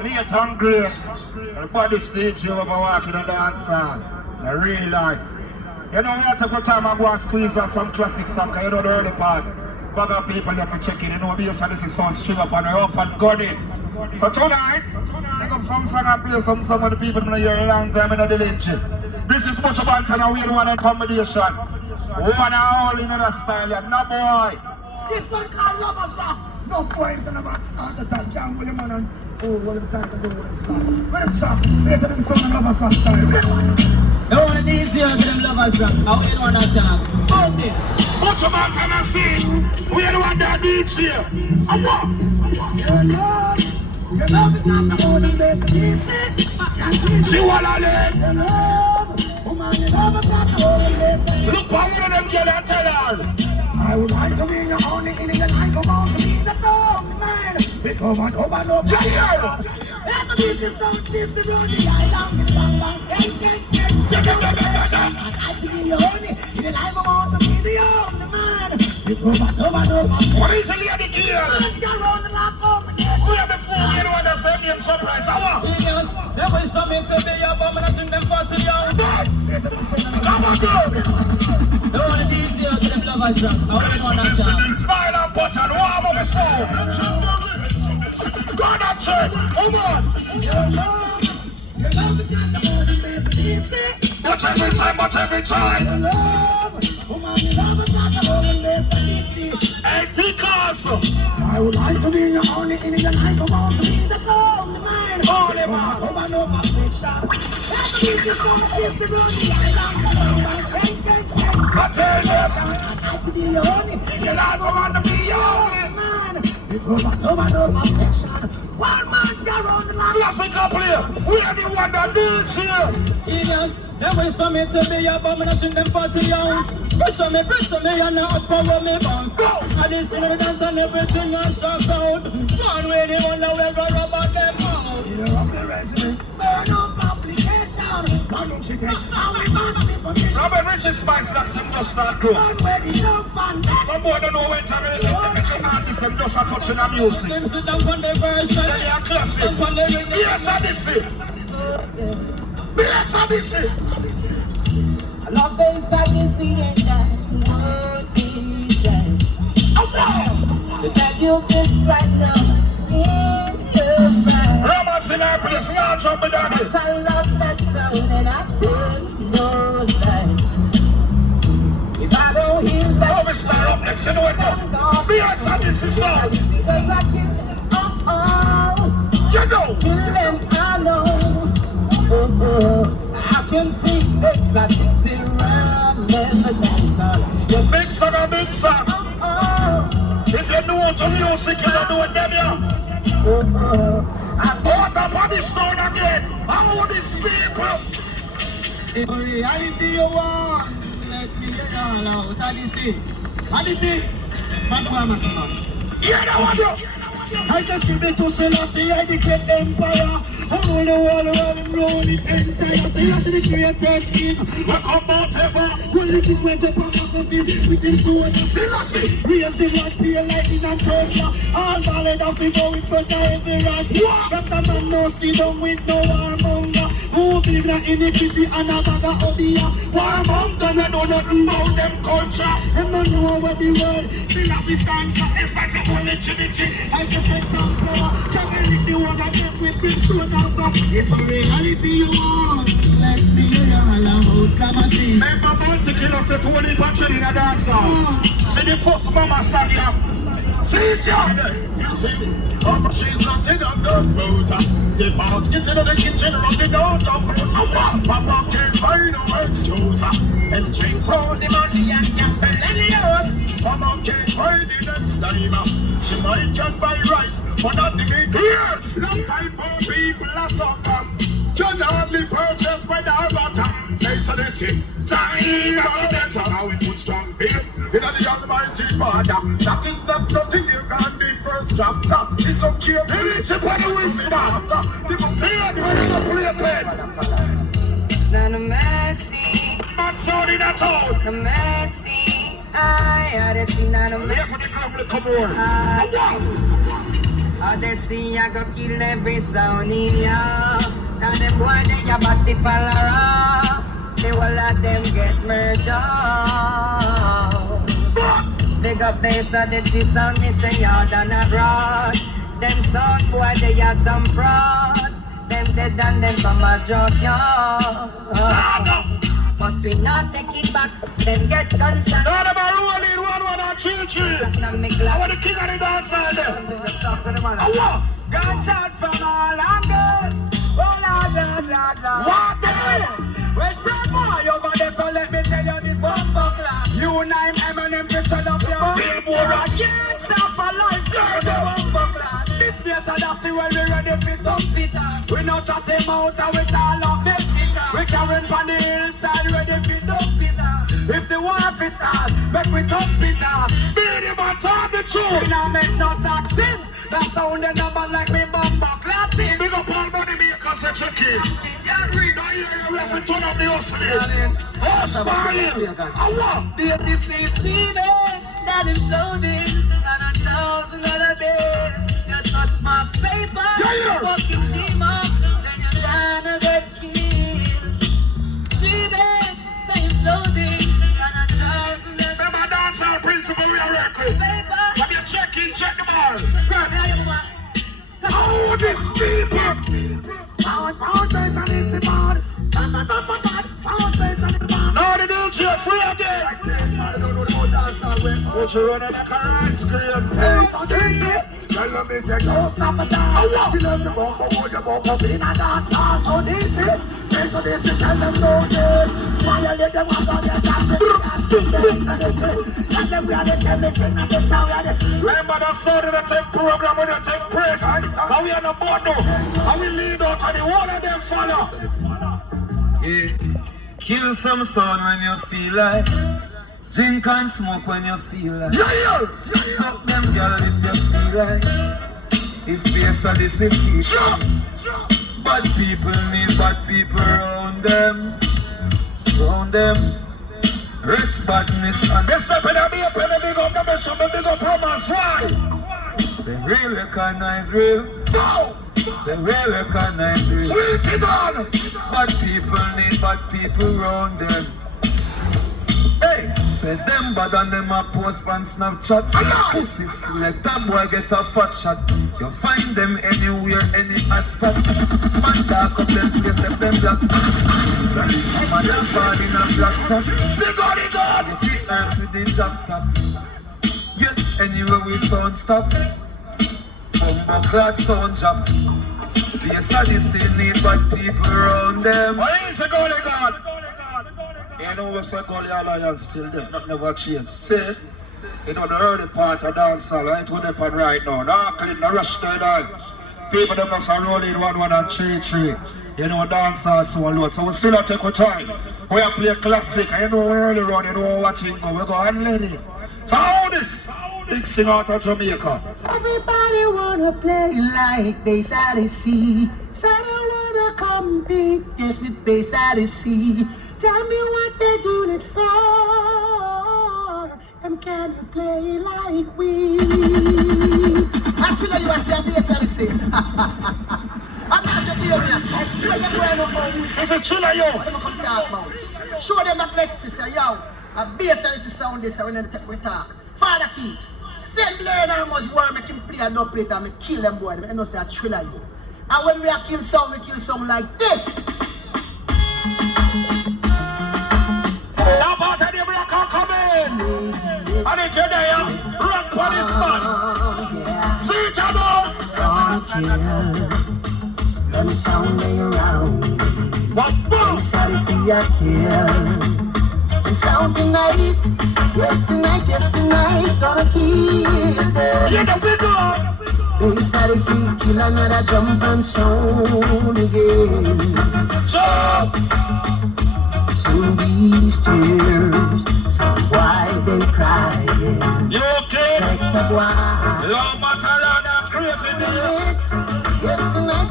late and great. The body stage you ever walk in a dance hall. The real life. You know, we have to go time and go and squeeze on some classic song, because you know the early part. Bag of people have to check in, you know, this is some string up and we're up and gun it. So tonight, pick up some song and play some song with the people in a long time in the lynch. This is much about and we don't want a combination. One and all in other style, yeah, no boy. This one called Lovers Rock. No boys in the back, all the time, young with the man and oh, what are the time to do with this style? Let him talk, this is the Lovers Rock style. No one needs you to them Lovers Rock. How you want that talk? Bout it. Much about can I see? We don't want that beach here. I want. Your love is not the only best easy. She wanna live. Your love, woman, your love is not the only best. Look for one of them girl and tell her. I would like to be your only in your life. I want to be the dog man. Because I know I know. That's the business of this, the road, the island, the long, skate. I'd like to be your only in your life. I want to be the only man. Because I know. What is the lady girl? You're on the lock over. We have the fool, you know what they say, me and surprise, I want. Genius, they wish for me to be a bum and I turn them for to you. Come on, girl. No one needs you to them Lovers Rock. How you want that talk? Smile and button, warm up the soul. Go and check, come on. Your love is not the only best easy. But every time. Your love, woman, your love is not the only best easy. Hey, T-Castle. I would like to be your only in your life. I want to be the only man. Only man. Oh, I know my fiction. That's the business of the system on the island. I tell you. I'd like to be your only in your life. I want to be your only man. Because I know my fiction. One man, you're on the line. Classic player. We are the one that do it here. Genius, they wish for me to be a bum and I turn them 40 ounce. Pressure me, and now power me bounce. I did see the dance and everything I shout out. One way they wonder where I rub out them out. Here of the resident, burn up application. One chicken, how we burn up the position. Robert Richard Spice, that's him just not cool. One way the love band. Some boy don't know when to read the artist and just a touching the music. Them sit down on the version. They are classic. Yes, I this it. Yes, I this it. I love face like you see it that won't be shy. To tell you this right now, in your pride. Romance in our place, launch up the daddy. I love that sound and I don't know that. If I don't hear that, Oh, Mr. Up next, you know what? Yes, I this is so. because I can, You know. kill them, I know. I can see it's a distant round, never dance all. Big song and big song. If you know to music, you don't know what them here. Hold up on the stone again. How these people? If reality you want, let me hear all out. How do you see? Yeah, that one you. I can see me to Selassie, I declare empire. All the world around round it entire. Selassie the greatest king. I come out ever. When the king went up on the with his sword. Selassie. Real him was pure lightning and thunder. All ballad of him go in front of every rust. Rasta man no see them with no warmonger. Who believe that iniquity and a bag of obia. Warmonger, they know nothing about them culture. Them don't know what the word Selassie stands for. It's like the only Trinity. I just went down floor. Chugging the one that gets with this stone down floor. It's a reality you want. Let me hear all about come and see. Make my boy to kill us at 20 patches in a dance hall. See the first mama sang ya. See it ya. You see, oh, she's not in the motor. The boss gets into the kitchen, running out of food. Papa can't find no excuser. And Jane Brown, the money and Campbell and the hours. Mama can't find the next time. She might just buy rice, but not the big years. No time for people are suffer. Can hardly purchase when they're bottom. They say they sit dying about that. How we put strong here in the Almighty Father. That is not nothing you can be first chapter. It's some cheer. It's a body with smart. The play a pen. Not a mercy, Not sorry at all. a mercy. I had seen not a Here mercy. for the club, come on. they see I go kill every sound in ya. Cause them boy they a body follower. They all of them get murdered. Big up bass of the T-sound, me say yard and a broad. Them sound boy they are some fraud. Them dead and them from a junkyard. But we not take it back, them get gunshot. Now them a rolling one and chill. I want the king of the dancehall there. Gunshot from all angles. Oh Lord. What the? Well, some boy over there, so let me tell you this one buckler. You name Eminem, to shut up your Billboard. I can't stop for life, girl, the one buckler. This place and that's the when we ready for dump it up. We not chat him out and we tall up them it up. We carrying from the hillside ready for dump it up. If the war is start, make we dump it up. Beat him and talk the truth. We not make no toxins. That sound the number like me bumper clapping. Big up all money makers and check it. Now here you have to turn up the hustling. Hustling. I want. This is Steven, that is loading, and 1,000 other days. You touch my paper, fuck you, G-Mom, then you're gonna get killed. Steven, say it's loading, and 1,000 other days. Remember dancehall principle we are record. When you check in, check them all. Oh, this people. Pound face and it's the bad. Pound face and it's the bad. Now the DJ free again. Put you running like a ice cream. Hey, so DJ, tell them it's a don't stop a dance. You love the bumper, hold your bumper, in a dance hall. Oh, this is, yes, so this is, tell them don't dance. Why you let them walk on their dance? Let them wear the chemistry and the sound. Remember the sound of the tech program when you take press. How we on the board now. How we lead out and the whole of them follow. Yeah. Kill some sound when you feel like. Drink and smoke when you feel like. Fuck them girl if you feel like. If bass are the city. Bad people need bad people around them. Rich badness and They step in a beer pen and big up the mission, big up romance. Why? say real recognize real. No! Say real recognize real. Sweet it on! Bad people need bad people around them. Hey, say them bad and them a post on Snapchat. Pussy select a boy get a fat shot. You find them anywhere, any hot spot. Man talk up them place, step them black. Man them fall in a black top. They got it on! You keep earth with the drop top. Yeah, anywhere we sound stop. Clad sound drop. Yes, I just need bad people around them. Why is it going on? You know what's a Gully Alliance still there, not never changed. See? You know the early part of dancehall, it would happen right now. No clean, no rush to die. People them must have rolled in 1-1 and 3-3. You know dancehall so a lot, so we still have to take our time. We have play classic, and you know we early run, you know what you go, we go and let it. So how this? Big sing out of Jamaica. Everybody wanna play like bass at the sea. So they wanna compete just with bass at the sea. Tell me what they're doing it for. Them can't play like we. Actually, you are saying bass at the sea. I'm not saying you are saying. This is Chilla, yo. Show them that Lexus, yo. A bass at the sound this, when we talk. Father Keith. Send learn how much work make him play and not play it and me kill them boy. I know say a thriller you. And when we are kill sound, we kill sound like this. Now part of the block can come in. And if you're there, run for this spot. See each other. Them sound they around. What boss? Sorry, see ya kill. And sound tonight, yes tonight, gonna kill them. Yeah, the big one. They started see kill another jump and sound again. Jump. Soon these tears, so why they crying? You okay? Like the boy. No matter how they're creating it. Yes tonight,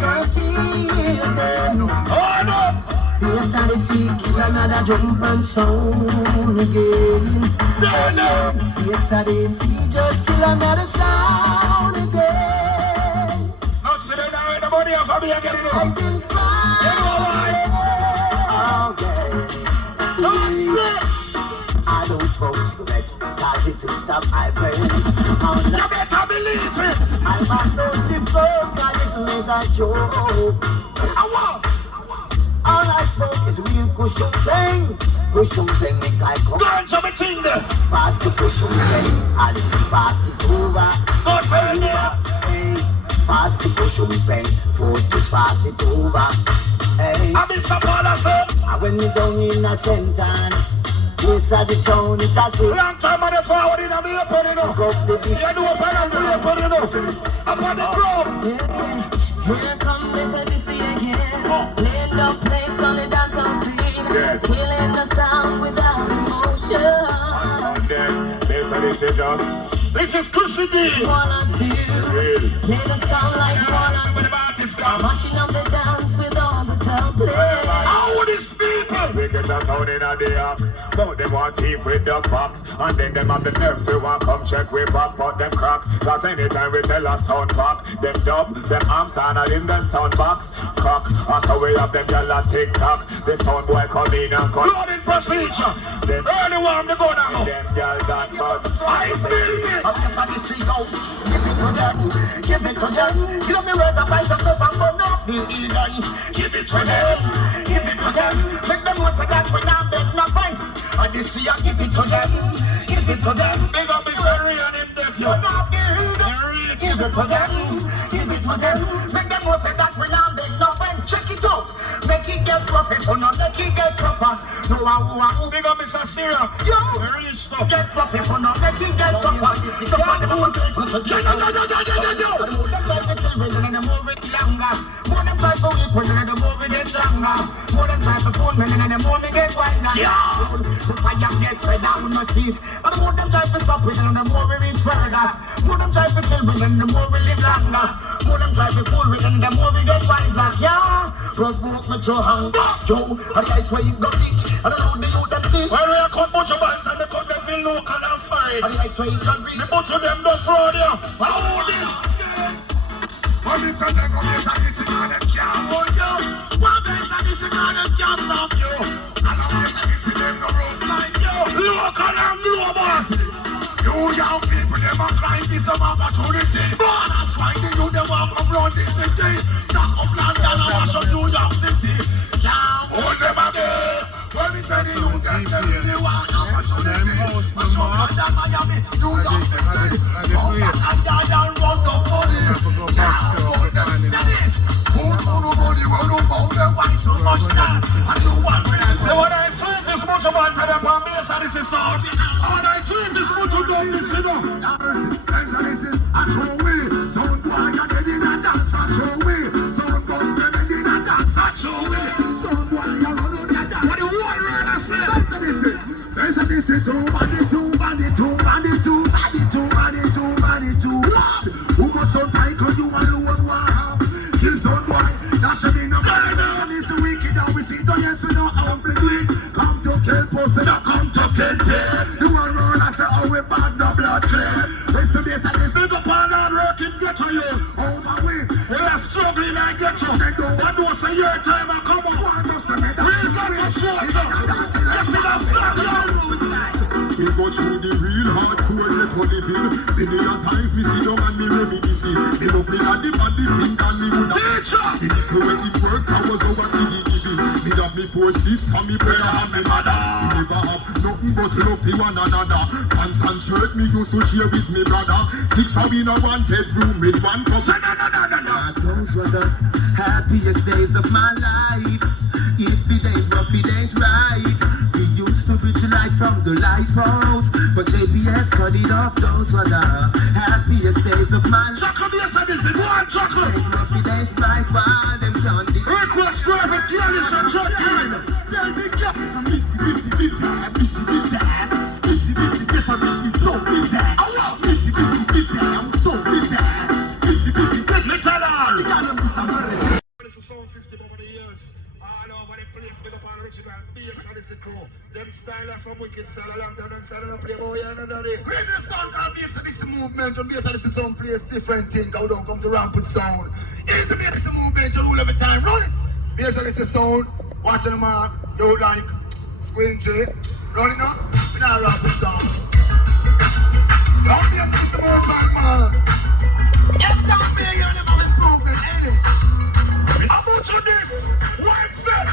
gonna kill them. Hold up. Yes, I see kill another jump and sound again. Turn up. Yes, I see just kill another sound again. money off of me again, you know. I still cry. You know why? Okay. I don't smoke cigarettes, cause it will stop my brain. You better believe it. I'm a no different, cause it will make a joke. I want. All I smoke is real cushion pain. Cushion pain make I come. Go and show me thing there. Pass the cushion pain, and it's pass it over. Go say it there. Hey, pass the cushion pain, food is pass it over. Hey, I miss a Paula, sir. and when you down in a sentence, this are the sound it a take. Long time on the forward in a me open, you know. Pick up the beat. You know what I'm doing, you know. Up on the club. Here come this Odyssey again. Playing up plates on the dancehall scene. Killing the sound without emotion. This is Chrissy D. Walnuts do. Play the sound like walnuts. With the artist now. Mashing up the dance with all the dub play. How these people? We get a sound in a day off. But them want teeth with the box. And then them have the nerves who want come check we back. But them crack. Cause anytime we tell a sound back, them dub, them arms are in them sound box. Crack. That's how we have them gyal a tick-tock. The sound boy come in and come. Loading procedure. Early one to go now. Them gyal dance us. I still get. I'm just a see go. Give it to them, give it to them. Give me where the price of the song but not the Eden. Give it to them, give it to them. Make them know say that we not beg nothing. And this year give it to them, give it to them. Big up Mr. Ray and him deaf, You're you. not giving, give it to them, give it to them. Make them know say that we not beg nothing. Check it out, make it get profit, or not make it get proper. No one, Big up Mr. Syria. yo, Very stuff. get profit, or not make it get proper. When we are cut much about time, because they feel local and fine. The bunch of them don't fraud you. How this? What is the negotiation? This is how them can't hold you. What is the this is how them can't stop you. And I'm just this is them no road like you. Local and global. You young people, them are crying this some opportunity. But that's why the youth them walk around this city. Knock up London and mash up New York City. Can't hold them again. When we say the youth them they want opportunity. Mash up London, Miami, New York City. Come back and yard and run the money. Can't hold them. Say this. Who's nobody will know about them why so much now. And you want me to So when I see this much about time, I'm based on this song. When I see this much of them, listen up. listen, I show way. Sound boy, you're dead in a dance, I show way. Sound boss, you're dead in a dance, I show way. Sound boy, you're on the dance. What do you want, really say? Listen, two, body, two, body, two, body, two, body, two, body, two, body, two. Who must so tight, cause you alone want kill sound boy, that should be no murder. It's the wicked, and we see it, yes, we know how to do it. Come to kill, pussy, not come to kill it. You want to run, I say, oh, we bad, no blood clear. Listen, this and this, Big up on hard working, get to you. over with. We are struggling and get to. They don't That was a year time and come on. want us to make that We got to sort you. Let's see that start, yo. We go through the real hardcore let we live in. Many a times me see down and me reminisce. Me lovely at the body think and me would have. Teacher! The little when it worked I was over CD giving. Me have me four sister, me prayer and me mother. We never have nothing but love for one another. Pants and shirt me used to share with me brother. 6 are in a one bedroom with one cousin. Those were the happiest days of my life. If it ain't rough, it ain't right. We used to reach light from the lighthouse, but JPS cut it off. Those were the happiest days of my life. Chuckle, yes, and this is one chuckle. Ain't rough, it ain't right. While them done the Request drive it, yeah, listen, chuck in. Me tell her. This is sound system over the years. All over the place, big up all original bass and this crew. Them style are some wicked style along down and style and play boy and another. Create the sound called bass and this movement and bass and this is some place different thing. How don't come to rampant sound. Easy bass movement. to rule every time. Run it. Here's how this is sound. Watching them all. You like squinty. Running up. We not rap the song. Don't be a piece of more back, man. Get down there, you're never improvement, ain't it? About you this. What's that?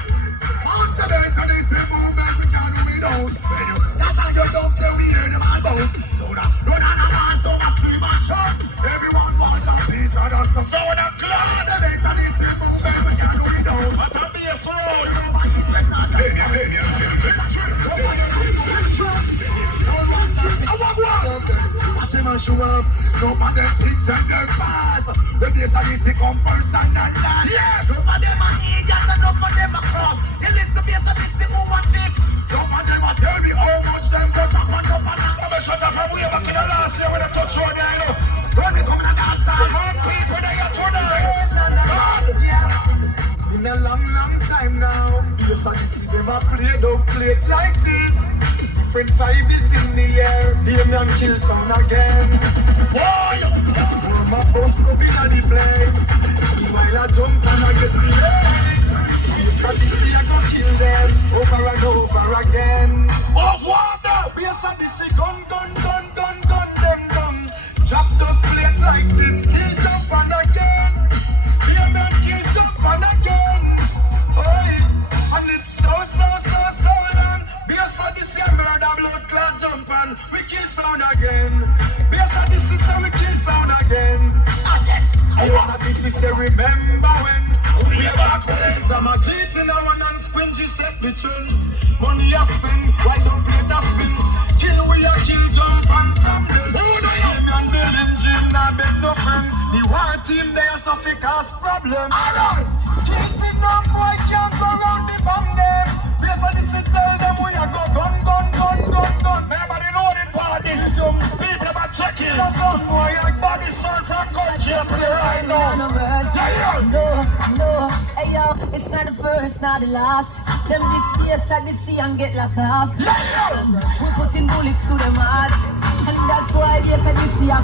Answer this, and they say more back, we can't do it out. That's how you don't say we hear them about. So that, run on a man, so that scream and shout. Everyone wants a piece of us. So that class, and they say more back, we can't do it out. But I'll be a slow. Watch him and show up. No man them things and them fast. When they say this, come first and then last. Yes. No man them a idiot and no man them a cross. You listen to me, so this the woman tip. No man them a tell me how much them cut up and up and up. I'm a shut up and way back in the last year when I touch on there, you know. When we come in the dance, more people they are tonight. In a long, long time now. Yes, I see them a play, don't play it like this. Different vibes in the air, Damien kill sound again. Why? My boss go be at the place. Meanwhile I jump and I get the legs. Yes, I see I go kill them over and over again. Oh, what now? Yes, I see gun, them gun. Drop the plate like this, kill jump and again. Damien kill jump and again. Oh, and it's so long. Because of this year, murder, blood clot jump and we kill sound again. Because of this is how we kill sound again. Because of this is a remember when we back when from a cheating a one and squingy set the tune. Money a spend, why don't play the spin? Kill we a kill jump and from them. Him and the engine, I beg no friend. The war team there suffer cause problem. Alright, cheating no boy can't go round the bomb them. Yes, I just tell them we are go gun. Everybody know the party. Some people about checking. That's some boy like body short from country play right now. No, hey yo, it's not the first, not the last. Them this place at the sea and get locked up. We putting bullets to them heart. And that's why yes, I see a